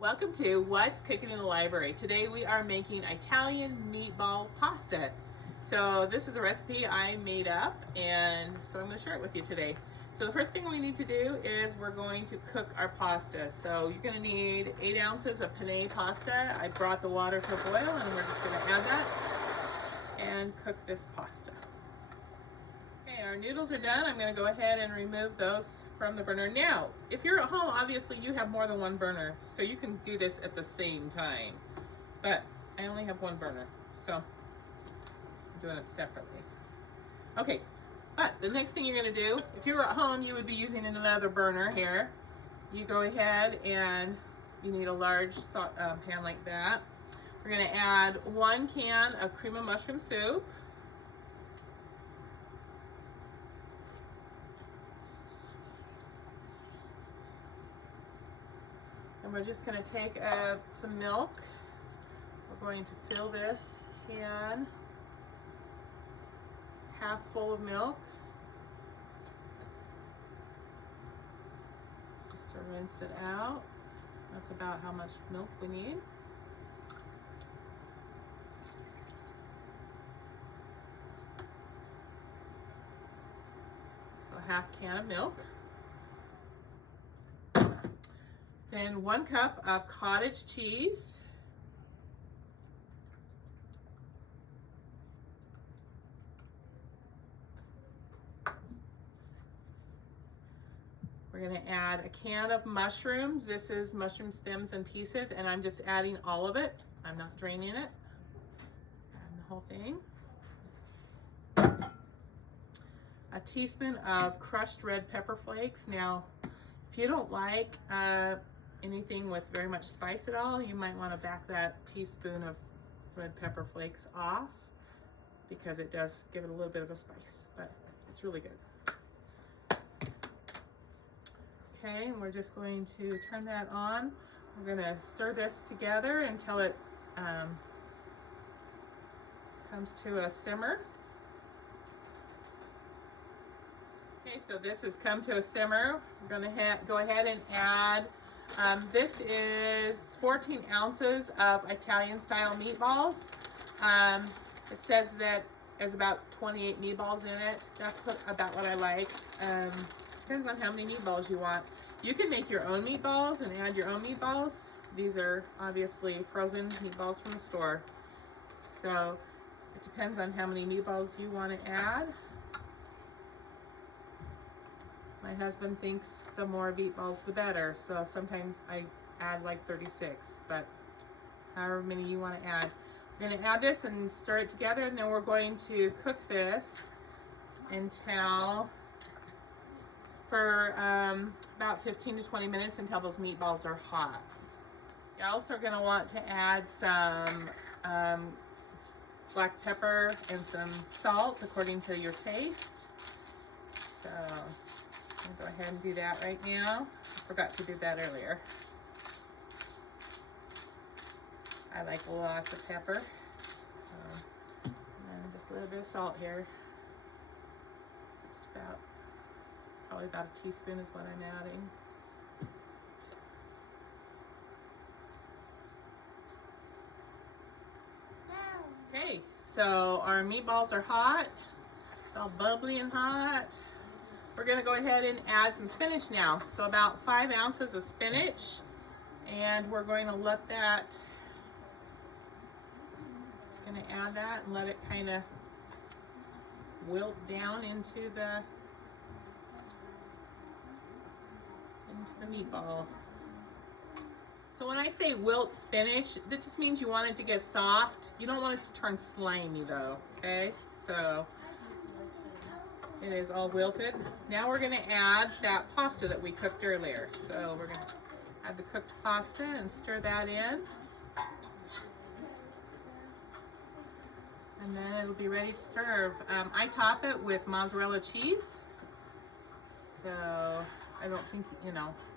Welcome to What's Cooking in the Library. Today we are making Italian meatball pasta. So this is a recipe I made up, and so I'm going to share it with you today. So the first thing we need to do is we're going to cook our pasta. So you're going to need 8 ounces of penne pasta. I brought the water to a boil and we're just going to add that and cook this pasta. Okay, our noodles are done. I'm going to go ahead and remove those from the burner. Now, if you're at home, obviously you have more than one burner, so you can do this at the same time. But I only have one burner, so I'm doing it separately. Okay, but the next thing you're going to do, if you were at home, you would be using another burner here. You go ahead and you need a large pan like that. We're going to add 1 can of cream of mushroom soup. And we're just going to take some milk. We're going to fill this can half full of milk. Just to rinse it out. That's about how much milk we need. So half can of milk. Then 1 cup of cottage cheese. We're going to add a can of mushrooms. This is mushroom stems and pieces, and I'm just adding all of it. I'm not draining it. Add the whole thing. A teaspoon of crushed red pepper flakes. Now, if you don't like anything with very much spice at all, you might want to back that teaspoon of red pepper flakes off because it does give it a little bit of a spice, but it's really good. Okay, and we're just going to turn that on. We're going to stir this together until it comes to a simmer. Okay, so this has come to a simmer. We're going to go ahead and add, this is 14 ounces of Italian style meatballs. It says that there's about 28 meatballs in it. That's about what I like. Depends on how many meatballs you want. You can make your own meatballs and add your own meatballs. These are obviously frozen meatballs from the store. So it depends on how many meatballs you want to add. My husband thinks the more meatballs the better, so sometimes I add like 36, but however many you want to add. We're going to add this and stir it together, and then we're going to cook this for about 15 to 20 minutes until those meatballs are hot. You're also going to want to add some black pepper and some salt according to your taste. So I'll go ahead and do that right now. I forgot to do that earlier. I like lots of pepper. And just a little bit of salt here. Just about, probably about a teaspoon is what I'm adding. Okay, so our meatballs are hot. It's all bubbly and hot. We're going to go ahead and add some spinach now. So about 5 ounces of spinach, and we're going to let that, just going to add that and let it kind of wilt down into the meatball. So when I say wilt spinach, that just means you want it to get soft. You don't want it to turn slimy though, okay? So it is all wilted. Now we're going to add that pasta that we cooked earlier. So we're going to add the cooked pasta and stir that in. And then it'll be ready to serve. I top it with mozzarella cheese. So I don't think,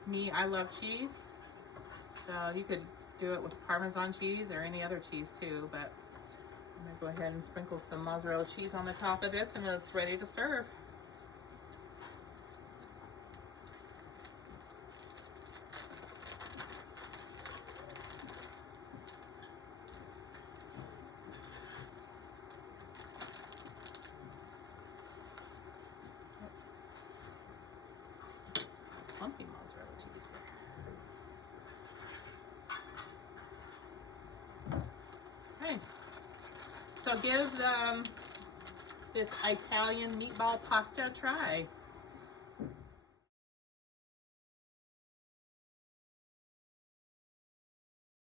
me, I love cheese. So you could do it with Parmesan cheese or any other cheese too, but I'm going to go ahead and sprinkle some mozzarella cheese on the top of this, and it's ready to serve. clumpy mozzarella cheese here. Okay, so give this Italian meatball pasta a try.